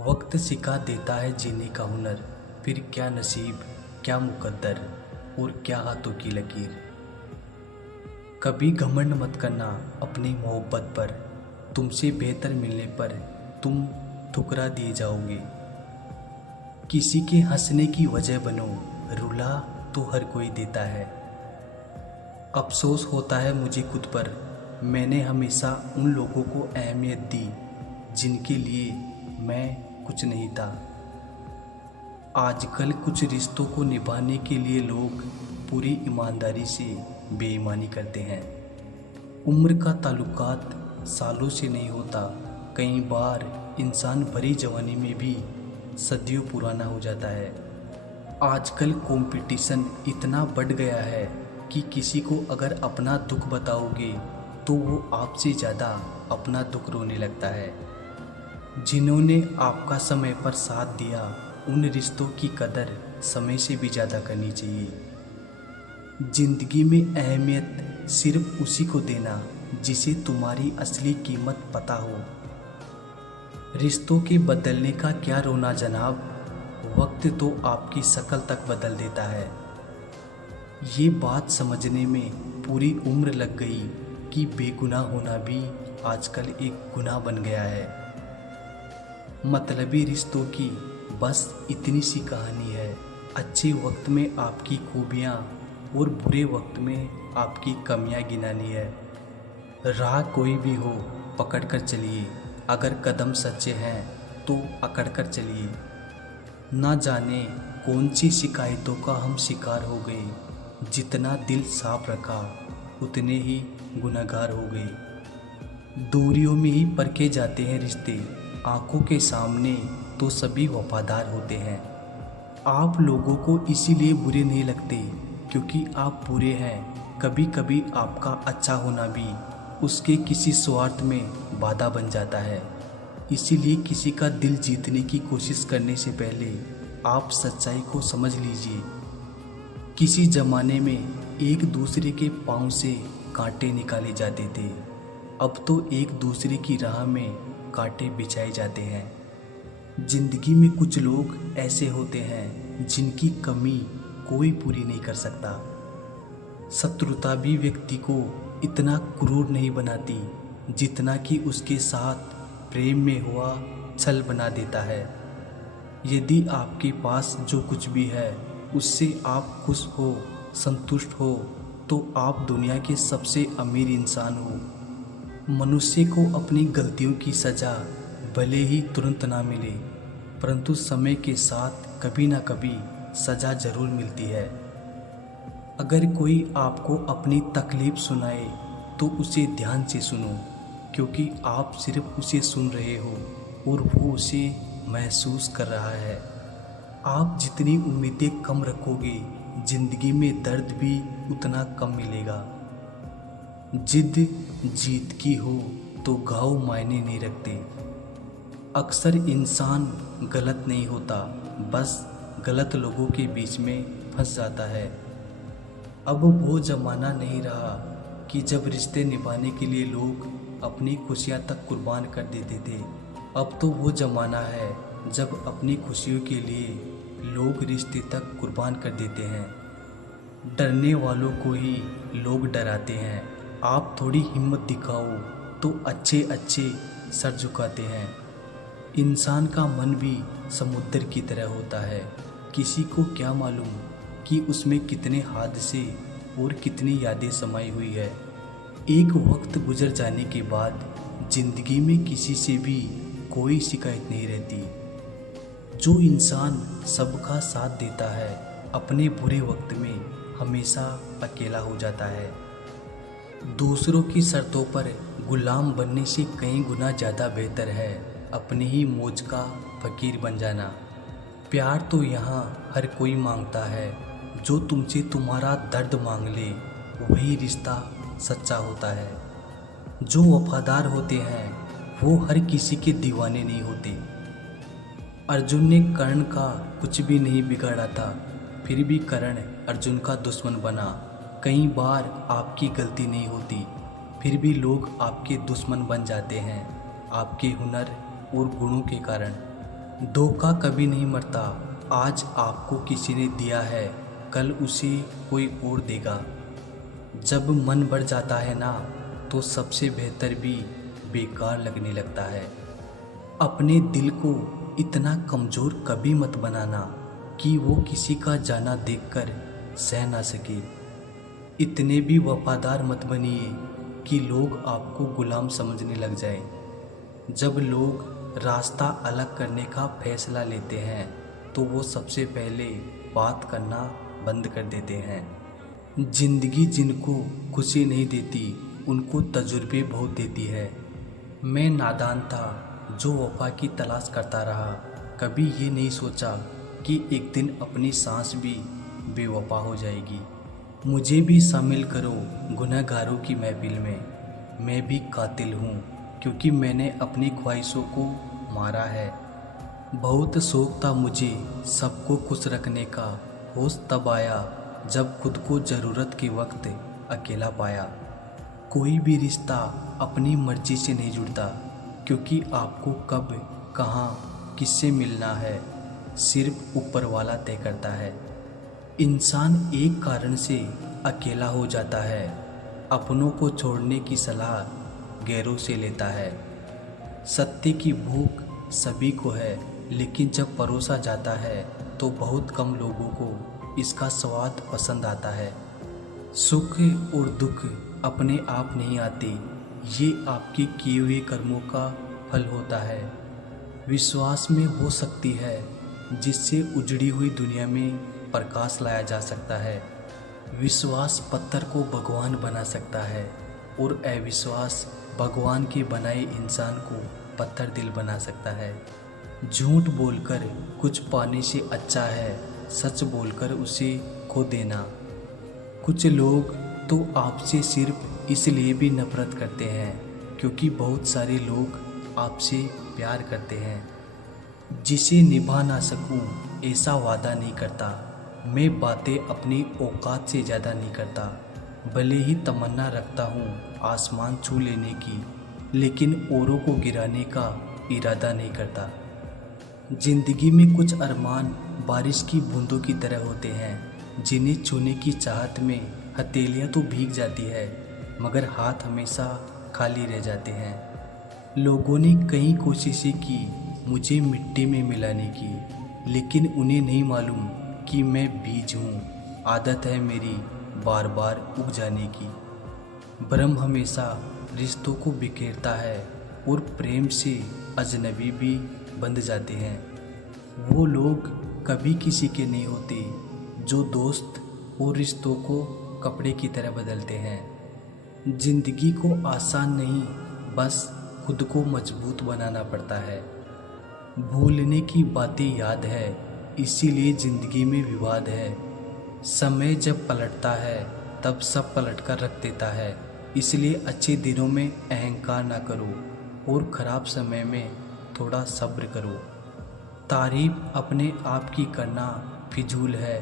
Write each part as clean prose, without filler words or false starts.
वक्त सिखा देता है जीने का हुनर। फिर क्या नसीब, क्या मुकद्दर और क्या हाथों की लकीर। कभी घमंड मत करना अपनी मोहब्बत पर, तुमसे बेहतर मिलने पर तुम ठुकरा दिए जाओगे। किसी के हंसने की वजह बनो, रुला तो हर कोई देता है। अफसोस होता है मुझे खुद पर, मैंने हमेशा उन लोगों को अहमियत दी जिनके लिए मैं कुछ नहीं था। आजकल कुछ रिश्तों को निभाने के लिए लोग पूरी ईमानदारी से बेईमानी करते हैं। उम्र का ताल्लुकात सालों से नहीं होता, कई बार इंसान भरी जवानी में भी सदियों पुराना हो जाता है। आजकल कंपटीशन इतना बढ़ गया है कि किसी को अगर अपना दुख बताओगे तो वो आपसे ज़्यादा अपना दुख रोने लगता है। जिन्होंने आपका समय पर साथ दिया, उन रिश्तों की कदर समय से भी ज़्यादा करनी चाहिए। जिंदगी में अहमियत सिर्फ उसी को देना जिसे तुम्हारी असली कीमत पता हो। रिश्तों के बदलने का क्या रोना जनाब, वक्त तो आपकी शक्ल तक बदल देता है। ये बात समझने में पूरी उम्र लग गई कि बेगुनाह होना भी आजकल एक गुनाह बन गया है। मतलबी रिश्तों की बस इतनी सी कहानी है, अच्छे वक्त में आपकी खूबियाँ और बुरे वक्त में आपकी कमियाँ गिनानी है। राह कोई भी हो पकड़ कर चलिए, अगर कदम सच्चे हैं तो अकड़ कर चलिए। ना जाने कौन सी शिकायतों का हम शिकार हो गए, जितना दिल साफ रखा उतने ही गुनहगार हो गए। दूरियों में ही परखे जाते हैं रिश्ते, आंखों के सामने तो सभी वफादार होते हैं। आप लोगों को इसीलिए बुरे नहीं लगते क्योंकि आप बुरे हैं। कभी कभी आपका अच्छा होना भी उसके किसी स्वार्थ में बाधा बन जाता है। इसीलिए किसी का दिल जीतने की कोशिश करने से पहले आप सच्चाई को समझ लीजिए। किसी ज़माने में एक दूसरे के पाँव से कांटे निकाले जाते थे, अब तो एक दूसरे की राह में कांटे बिछाए जाते हैं। जिंदगी में कुछ लोग ऐसे होते हैं जिनकी कमी कोई पूरी नहीं कर सकता। शत्रुता भी व्यक्ति को इतना क्रूर नहीं बनाती जितना कि उसके साथ प्रेम में हुआ छल बना देता है। यदि आपके पास जो कुछ भी है उससे आप खुश हो, संतुष्ट हो, तो आप दुनिया के सबसे अमीर इंसान हो। मनुष्य को अपनी गलतियों की सज़ा भले ही तुरंत ना मिले, परंतु समय के साथ कभी ना कभी सज़ा ज़रूर मिलती है। अगर कोई आपको अपनी तकलीफ़ सुनाए तो उसे ध्यान से सुनो, क्योंकि आप सिर्फ उसे सुन रहे हो और वो उसे महसूस कर रहा है। आप जितनी उम्मीदें कम रखोगे, ज़िंदगी में दर्द भी उतना कम मिलेगा। जिद जीत की हो तो घाव मायने नहीं रखते। अक्सर इंसान गलत नहीं होता, बस गलत लोगों के बीच में फंस जाता है। अब वो ज़माना नहीं रहा कि जब रिश्ते निभाने के लिए लोग अपनी खुशियाँ तक कुर्बान कर देते थे। अब तो वो ज़माना है जब अपनी खुशियों के लिए लोग रिश्ते तक कुर्बान कर देते हैं। डरने वालों को ही लोग डराते हैं। आप थोड़ी हिम्मत दिखाओ तो अच्छे अच्छे सर झुकाते हैं। इंसान का मन भी समुद्र की तरह होता है, किसी को क्या मालूम कि उसमें कितने हादसे और कितनी यादें समाई हुई है। एक वक्त गुजर जाने के बाद जिंदगी में किसी से भी कोई शिकायत नहीं रहती। जो इंसान सबका साथ देता है, अपने बुरे वक्त में हमेशा अकेला हो जाता है। दूसरों की शर्तों पर गुलाम बनने से कई गुना ज़्यादा बेहतर है अपनी ही मौज का फकीर बन जाना। प्यार तो यहाँ हर कोई मांगता है, जो तुमसे तुम्हारा दर्द मांग ले वही रिश्ता सच्चा होता है। जो वफादार होते हैं वो हर किसी के दीवाने नहीं होते। अर्जुन ने कर्ण का कुछ भी नहीं बिगाड़ा था, फिर भी कर्ण अर्जुन का दुश्मन बना। कई बार आपकी गलती नहीं होती, फिर भी लोग आपके दुश्मन बन जाते हैं, आपके हुनर और गुणों के कारण। धोखा कभी नहीं मरता। आज आपको किसी ने दिया है, कल उसे कोई और देगा। जब मन बढ़ जाता है ना, तो सबसे बेहतर भी बेकार लगने लगता है। अपने दिल को इतना कमज़ोर कभी मत बनाना कि वो किसी का जाना देखकर सह ना सके। इतने भी वफादार मत बनिए कि लोग आपको गुलाम समझने लग जाएं। जब लोग रास्ता अलग करने का फैसला लेते हैं तो वो सबसे पहले बात करना बंद कर देते हैं। जिंदगी जिनको खुशी नहीं देती उनको तजुर्बे बहुत देती है। मैं नादान था जो वफा की तलाश करता रहा, कभी ये नहीं सोचा कि एक दिन अपनी सांस भी बेवफा हो जाएगी। मुझे भी शामिल करो गुनहगारों की महफिल में। मैं भी कातिल हूँ क्योंकि मैंने अपनी ख्वाहिशों को मारा है। बहुत शौक था मुझे सबको खुश रखने का, होश तब आया जब खुद को ज़रूरत के वक्त अकेला पाया। कोई भी रिश्ता अपनी मर्जी से नहीं जुड़ता, क्योंकि आपको कब कहाँ किससे मिलना है सिर्फ ऊपर वाला तय करता है। इंसान एक कारण से अकेला हो जाता है, अपनों को छोड़ने की सलाह गैरों से लेता है। सत्य की भूख सभी को है, लेकिन जब परोसा जाता है तो बहुत कम लोगों को इसका स्वाद पसंद आता है। सुख और दुख अपने आप नहीं आते, ये आपके किए हुए कर्मों का फल होता है। विश्वास में हो सकती है जिससे उजड़ी हुई दुनिया में प्रकाश लाया जा सकता है। विश्वास पत्थर को भगवान बना सकता है और अविश्वास भगवान के बनाए इंसान को पत्थर दिल बना सकता है। झूठ बोलकर कुछ पाने से अच्छा है सच बोलकर उसे खो देना। कुछ लोग तो आपसे सिर्फ इसलिए भी नफरत करते हैं क्योंकि बहुत सारे लोग आपसे प्यार करते हैं। जिसे निभा ना सकूं ऐसा वादा नहीं करता। मैं बातें अपनी औकात से ज़्यादा नहीं करता। भले ही तमन्ना रखता हूँ आसमान छू लेने की, लेकिन औरों को गिराने का इरादा नहीं करता। जिंदगी में कुछ अरमान बारिश की बूंदों की तरह होते हैं, जिन्हें छूने की चाहत में हथेलियाँ तो भीग जाती है मगर हाथ हमेशा खाली रह जाते हैं। लोगों ने कई कोशिशें की मुझे मिट्टी में मिलाने की, लेकिन उन्हें नहीं मालूम कि मैं बीज हूँ। आदत है मेरी बार बार उग जाने की। भ्रम हमेशा रिश्तों को बिखेरता है और प्रेम से अजनबी भी बंध जाते हैं। वो लोग कभी किसी के नहीं होते जो दोस्त और रिश्तों को कपड़े की तरह बदलते हैं। जिंदगी को आसान नहीं, बस खुद को मजबूत बनाना पड़ता है। भूलने की बातें याद है, इसीलिए ज़िंदगी में विवाद है। समय जब पलटता है तब सब पलट कर रख देता है, इसलिए अच्छे दिनों में अहंकार ना करो और ख़राब समय में थोड़ा सब्र करो। तारीफ अपने आप की करना फिजूल है,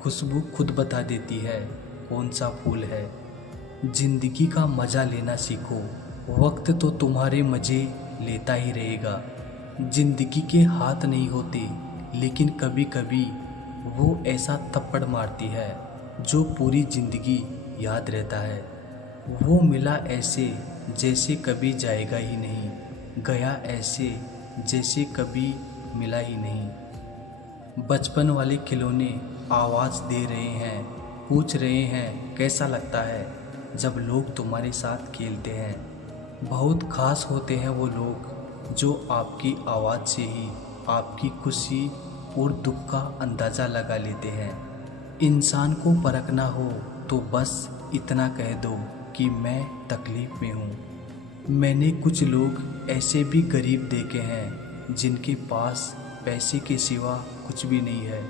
खुशबू खुद बता देती है कौन सा फूल है। ज़िंदगी का मज़ा लेना सीखो, वक्त तो तुम्हारे मज़े लेता ही रहेगा। ज़िंदगी के हाथ नहीं होते, लेकिन कभी कभी वो ऐसा थप्पड़ मारती है जो पूरी ज़िंदगी याद रहता है। वो मिला ऐसे जैसे कभी जाएगा ही नहीं, गया ऐसे जैसे कभी मिला ही नहीं। बचपन वाले खिलौने आवाज़ दे रहे हैं, पूछ रहे हैं कैसा लगता है जब लोग तुम्हारे साथ खेलते हैं। बहुत खास होते हैं वो लोग जो आपकी आवाज़ से ही आपकी खुशी और दुख का अंदाज़ा लगा लेते हैं। इंसान को परखना हो तो बस इतना कह दो कि मैं तकलीफ़ में हूँ। मैंने कुछ लोग ऐसे भी गरीब देखे हैं जिनके पास पैसे के सिवा कुछ भी नहीं है।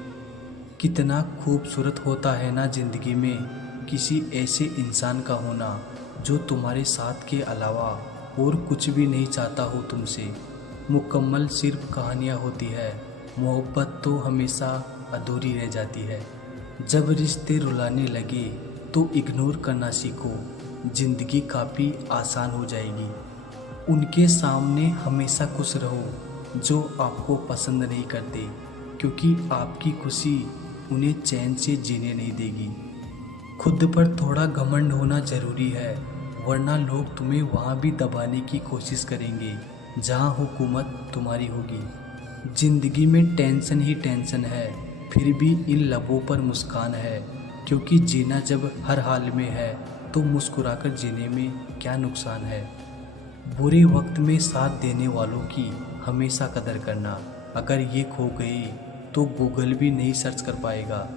कितना खूबसूरत होता है ना ज़िंदगी में किसी ऐसे इंसान का होना जो तुम्हारे साथ के अलावा और कुछ भी नहीं चाहता हो तुमसे। मुकम्मल सिर्फ कहानियाँ होती है, मोहब्बत तो हमेशा अधूरी रह जाती है। जब रिश्ते रुलाने लगे तो इग्नोर करना सीखो, ज़िंदगी काफ़ी आसान हो जाएगी। उनके सामने हमेशा खुश रहो जो आपको पसंद नहीं करते, क्योंकि आपकी खुशी उन्हें चैन से जीने नहीं देगी। खुद पर थोड़ा घमंड होना ज़रूरी है, वरना लोग तुम्हें वहाँ भी दबाने की कोशिश करेंगे जहाँ हुकूमत तुम्हारी होगी। ज़िंदगी में टेंशन ही टेंशन है, फिर भी इन लबों पर मुस्कान है, क्योंकि जीना जब हर हाल में है तो मुस्कुराकर जीने में क्या नुकसान है। बुरे वक्त में साथ देने वालों की हमेशा कदर करना, अगर ये खो गए तो गूगल भी नहीं सर्च कर पाएगा।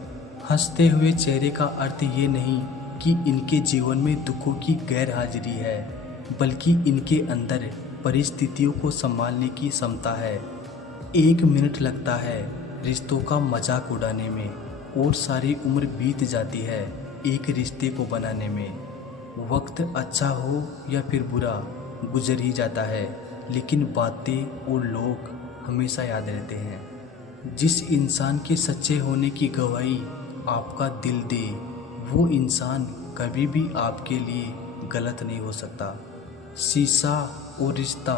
हंसते हुए चेहरे का अर्थ ये नहीं कि इनके जीवन में दुखों की गैर हाजिरी है, बल्कि इनके अंदर परिस्थितियों को संभालने की क्षमता है। 1 मिनट लगता है रिश्तों का मजाक उड़ाने में, और सारी उम्र बीत जाती है एक रिश्ते को बनाने में। वक्त अच्छा हो या फिर बुरा, गुजर ही जाता है, लेकिन बातें और लोग हमेशा याद रहते हैं। जिस इंसान के सच्चे होने की गवाही आपका दिल दे, वो इंसान कभी भी आपके लिए गलत नहीं हो सकता। शीशा और रिश्ता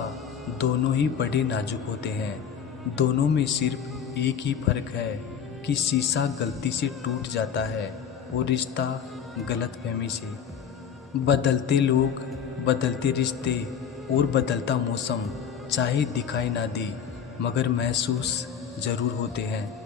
दोनों ही बड़े नाजुक होते हैं। दोनों में सिर्फ एक ही फ़र्क है कि शीशा गलती से टूट जाता है और रिश्ता गलतफहमी से। बदलते लोग, बदलते रिश्ते और बदलता मौसम चाहे दिखाई ना दे, मगर महसूस ज़रूर होते हैं।